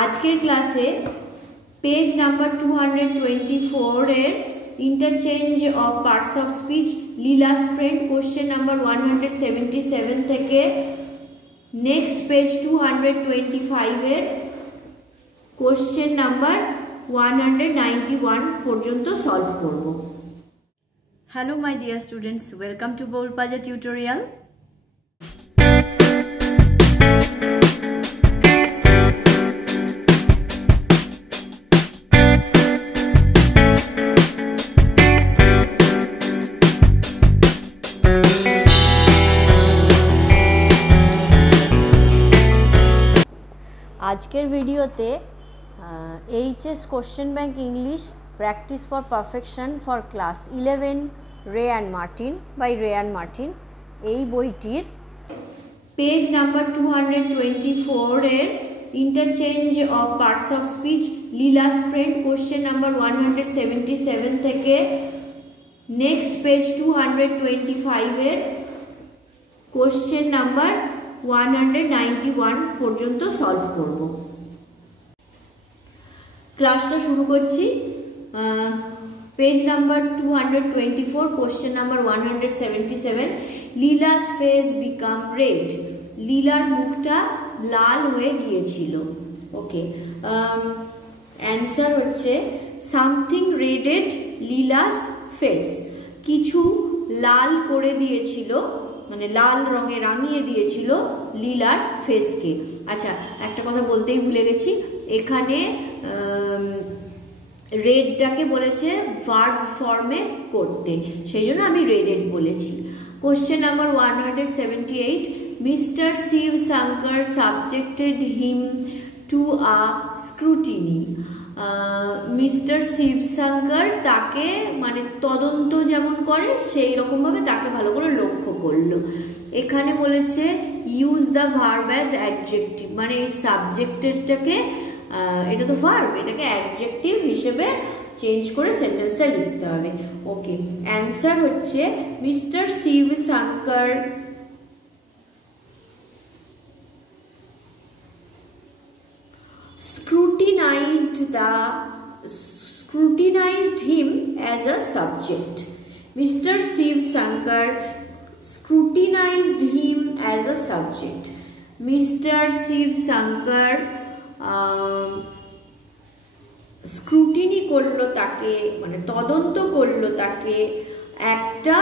আজকের ক্লাসে page number 224 এর interchange of parts of speech Leela's friend question number 177 থেকে নেক্সট পেজ 225 এর কোশ্চেন নাম্বার 191 পর্যন্ত সলভ করব। Hello my dear students, welcome to বোল পাজা টিউটোরিয়াল। আজকের ভিডিওতে HS question bank English practice for perfection for class 11 Ray and Martin by Ray and Martin এই বইটির পেজ নাম্বার 224 এর interchange of parts of speech Leela's friend question number 177 থেকে next page 225 এর question number 191 পর্যন্ত solve করব। ক্লাসটা শুরু করছি। Page number 224 question number 177 Leela's face become red. লীলার মুখটা লাল হয়ে গিয়েছিল। ওকে, অ্যান্সার হচ্ছে সামথিং রেডেড লীলাস ফেস। কিছু লাল করে দিয়েছিল, মানে লাল রঙে রাঙিয়ে দিয়েছিল লীলার ফেসকে। আচ্ছা, একটা কথা বলতেই ভুলে গেছি, এখানে রেডটাকে বলেছে ভার্ব ফর্মে করতে, সেই জন্য আমি রেডেড বলেছি। Question number 178 mister Shiv Shankar subjected him to a scrutiny. Mister Shiv Shankar তাকে মানে তদন্ত যেমন করে সেই রকমভাবে তাকে ভালো করে লক্ষ্য করলো। এখানে বলেছে use the verb as adjective, মানে এই সাবজেক্টেডটাকে, এটা তো ভার্ব, এটাকে অ্যাডজেক্টিভ হিসেবে চেঞ্জ করে সেন্টেন্সটা লিখতে হবে। ওকে, অ্যান্সার হচ্ছে mister Shiv Shankar scrutinized him as a subject. Mr. Shiv Shankar scrutinized him as a subject. Mr. Shiv Shankar scrutiny করলো তাকে, মানে তদন্ত করলো তাকে একটা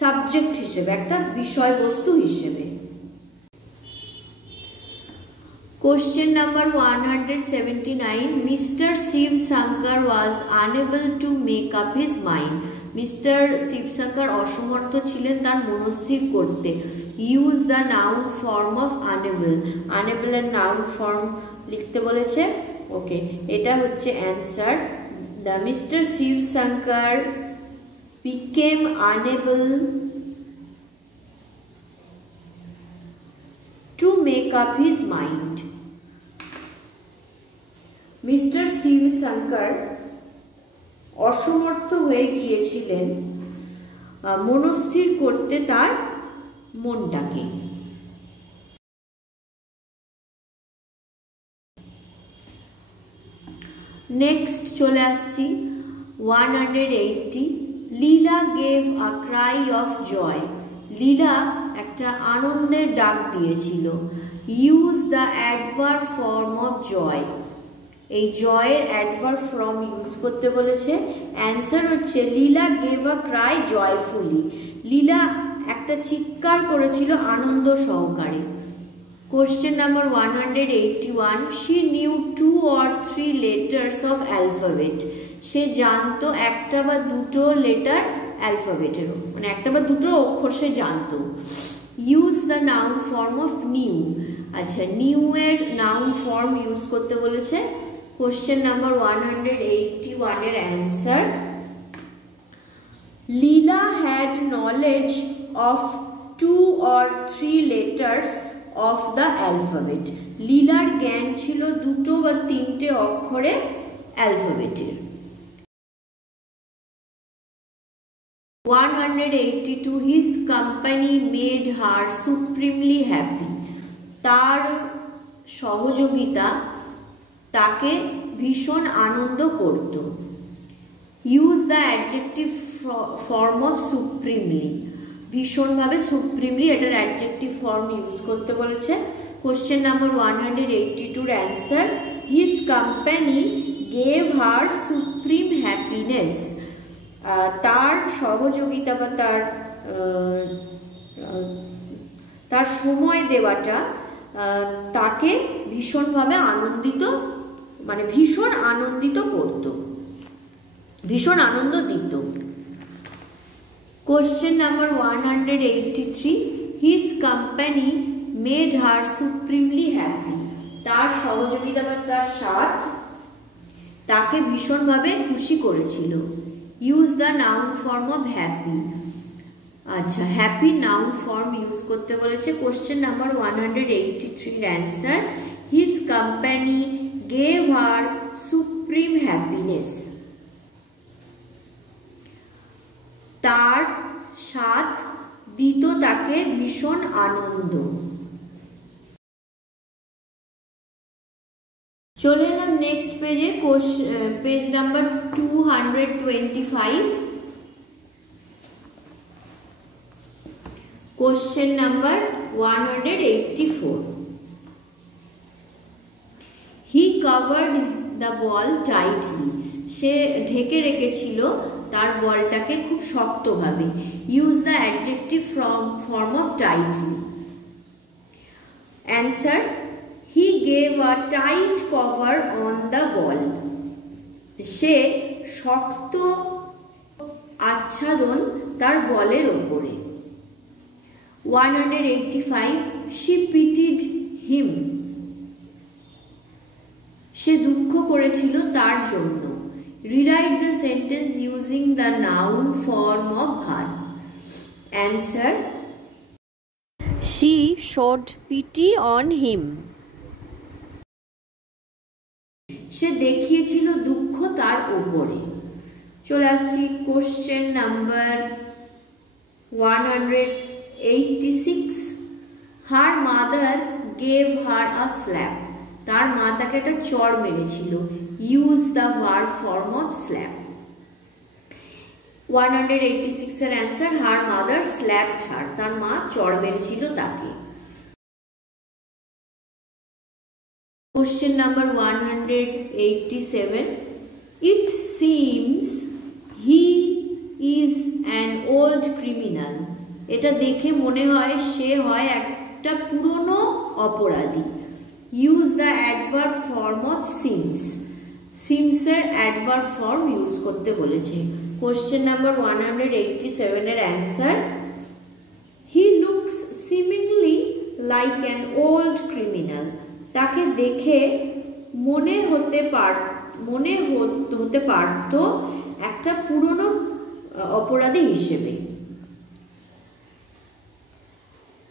সাবজেক্ট হিসেবে, একটা বিষয়বস্তু হিসেবে। Question number 179 Mr. Shiv Shankar was unable to make up his mind. Mr. Shiv Shankar অসমর্থ ছিলেন তার মনস্থির করতে। Use the noun form of unable. Unable এর noun form লিখতে বলেছে। ওকে, এটা হচ্ছে answer. The Mr. Shiv Shankar became unable to make up his mind. Mister Shiv Shankar অসমর্থ হয়ে গিয়েছিলেন মনস্থির করতে তার মনটাকে। নেক্সট চলে আসছি 180 Leela gave a cry of joy. Leela একটা আনন্দের ডাক দিয়েছিল। Use the adverb form of joy. এই জয়ের অ্যাডভার্ব ফর্ম ইউজ করতে বলেছে। অ্যান্সার হচ্ছে লীলা গেভ আ ক্রাই জয়ফুলি। লীলা একটা চিৎকার করেছিল আনন্দ সহকারে। Question number 181 she new 2 or 3 letters of alphabet. সে জানতো একটা বা দুটো লেটার অ্যালফাবেটেরও, মানে একটা বা দুটো অক্ষর সে জানতো। Use the noun form of new. আচ্ছা, নিউ এর নাউন ফর্ম ইউজ করতে বলেছে। কোশ্চেন নাম্বার 181 এর answer Leela had knowledge of 2 or 3 letters of the alphabet. লীলার জ্ঞান ছিল দুটো বা তিনটে অক্ষরে অ্যালফাবেটের। 182 his company made her supremely happy. তার সহযোগিতা তাকে ভীষণ আনন্দ করত। Use the adjective form of supremely, ভীষণভাবে সুপ্রিমলি এটার অ্যাডজেক্টিভ ফর্ম ইউজ করতে বলেছে। কোশ্চেন নাম্বার 182 এর answer, his company gave her supreme happiness, তার সহযোগিতা বা তার সময় দেওয়াটা তাকে ভীষণভাবে আনন্দিত, মানে ভীষণ আনন্দিত করত, ভীষণ আনন্দ দিত। Question number 183, his company made her supremely happy, তার সহযোগিতা বা তার সাথ তাকে ভীষণভাবে খুশি করেছিল। Use the noun form of happy, আচ্ছা হ্যাপি নাউন ফর্ম ইউজ করতে বলেছে। কোশ্চেন নাম্বার 183 এর answer, his company gave her supreme happiness, তার সাথ দিত তাকে ভীষণ আনন্দ। চলে এলাম নেক্সট পেজে, page number 225। Question number 184, he covered the ball tightly, সে ঢেকে রেখেছিল তার বলটাকে খুব শক্তভাবে। Use the adjective form of tightly. Answer, he gave a tight cover on the ball, সে শক্ত আচ্ছাদন তার বলের ওপরে। 185, she pitied him, সে দুঃখ করেছিল তার জন্য। Rewrite the sentence using the noun form of verb. Answer, she showed pity on him, সে দেখিয়েছিল দুঃখ তার ওপরে। চলে আসছি question number 186, her mother gave her a slap, তার মা তাকে একটা চড় মেরেছিল। Use the verb form of slap. 186 এর answer, her mother slapped her, তার মা চড় মেরেছিল তাকে। Question number 187, it seems he is an old criminal, এটা দেখে মনে হয় সে হয় একটা পুরনো অপরাধী। Use the adverb form of seems, সিমসের অ্যাডভার্ব ফর্ম ইউজ করতে বলেছে। কোশ্চেন নাম্বার 187 এর answer, he looks seemingly like an old criminal, তাকে দেখে মনে হতে পারত একটা পুরনো অপরাধী হিসেবে।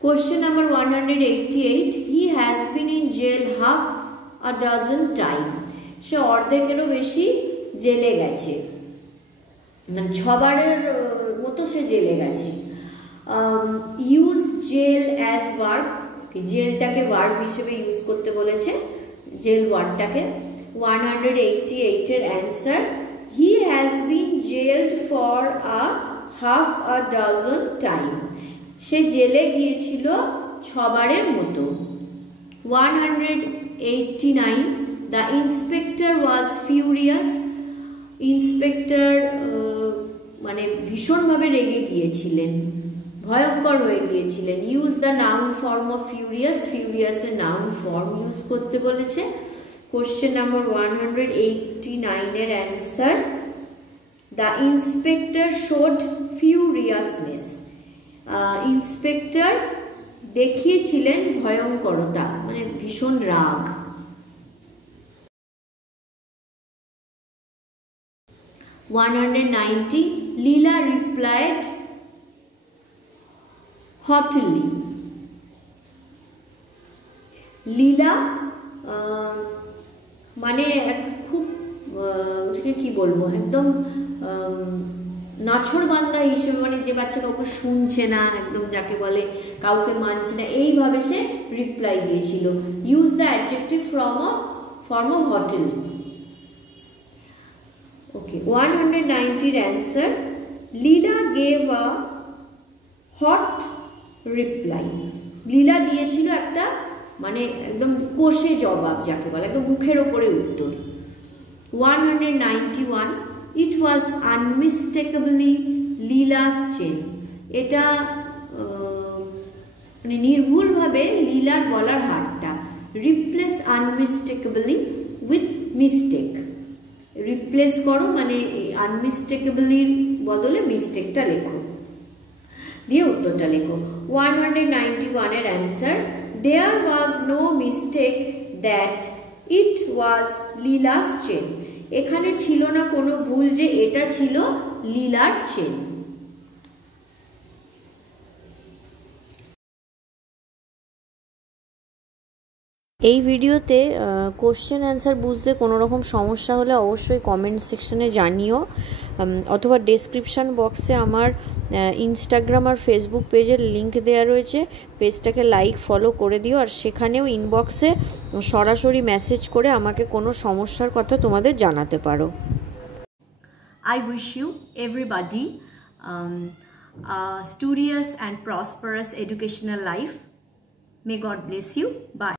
Question number 188, he has been in jail half a dozen times, সে অর্ধেকেরও বেশি জেলে গেছে, মানে 6 বারের মতো সে জেলে গেছে। ইউজ জেল অ্যাজ ভার্ব, জেলটাকে ভার্ব হিসেবে ইউজ করতে বলেছে, জেল ওয়ার্ডটাকে। 188 এর answer, he has been jailed for a half a dozen time, সে জেলে গিয়েছিল 6 বারের মতো। 189, the inspector was furious, inspector মানে ভীষণভাবে রেগে গিয়েছিলেন, ভয়ঙ্কর হয়ে গিয়েছিলেন। Use the noun form of furious, ফিউরিয়াসের নাউন ফর্ম ইউজ করতে বলেছে। কোশ্চেন নাম্বার 189 এর answer, the inspector showed furiousness, inspector দেখিয়েছিলেন ভয়ঙ্করতা, মানে ভীষণ রাগ। 190, লীলা রিপ্লাইড হটলি, লীলা মানে খুব কি বলবো, একদম নাছোড়বান্দা হিসেবে, মানে যে বাচ্চা কাউকে শুনছে না, একদম যাকে বলে কাউকে মানছে না, এইভাবে সে রিপ্লাই দিয়েছিল। Use the adjective form of hotel. Okay, 190 answer. Leela gave a hot reply. লীলা দিয়েছিল একটা মানে একদম কষে জবাব, যাকে বলে একদম মুখের ওপরে উত্তর। 191 it was unmistakably Leela's chain. এটা মানে নির্ভুলভাবে লীলার গলার হারটা। রিপ্লেস আনমিস্টেকেবলি উইথ মিস্টেক, রিপ্লেস করো মানে আনমিস্টেকেবলির বদলে মিস্টেকটা লেখো, দিয়ে উত্তরটা লেখো। 191 এর answer, there was no mistake that it was Leela's chain. এখানে ছিল না কোনো ভুল যে এটা ছিল লীলার চেন। এই ভিডিওতে কোশ্চেন অ্যান্সার বুঝতে কোনো রকম সমস্যা হলে অবশ্যই কমেন্ট সেকশনে জানিও, অথবা ডেসক্রিপশান বক্সে আমার ইনস্টাগ্রাম আর ফেসবুক পেজের লিঙ্ক দেওয়া রয়েছে, পেজটাকে লাইক ফলো করে দিও। আর সেখানেও ইনবক্সে সরাসরি মেসেজ করে আমাকে কোনো সমস্যার কথা তোমাদের জানাতে পারো। I wish you everybody a studious and prosperous educational life. May God bless you. Bye.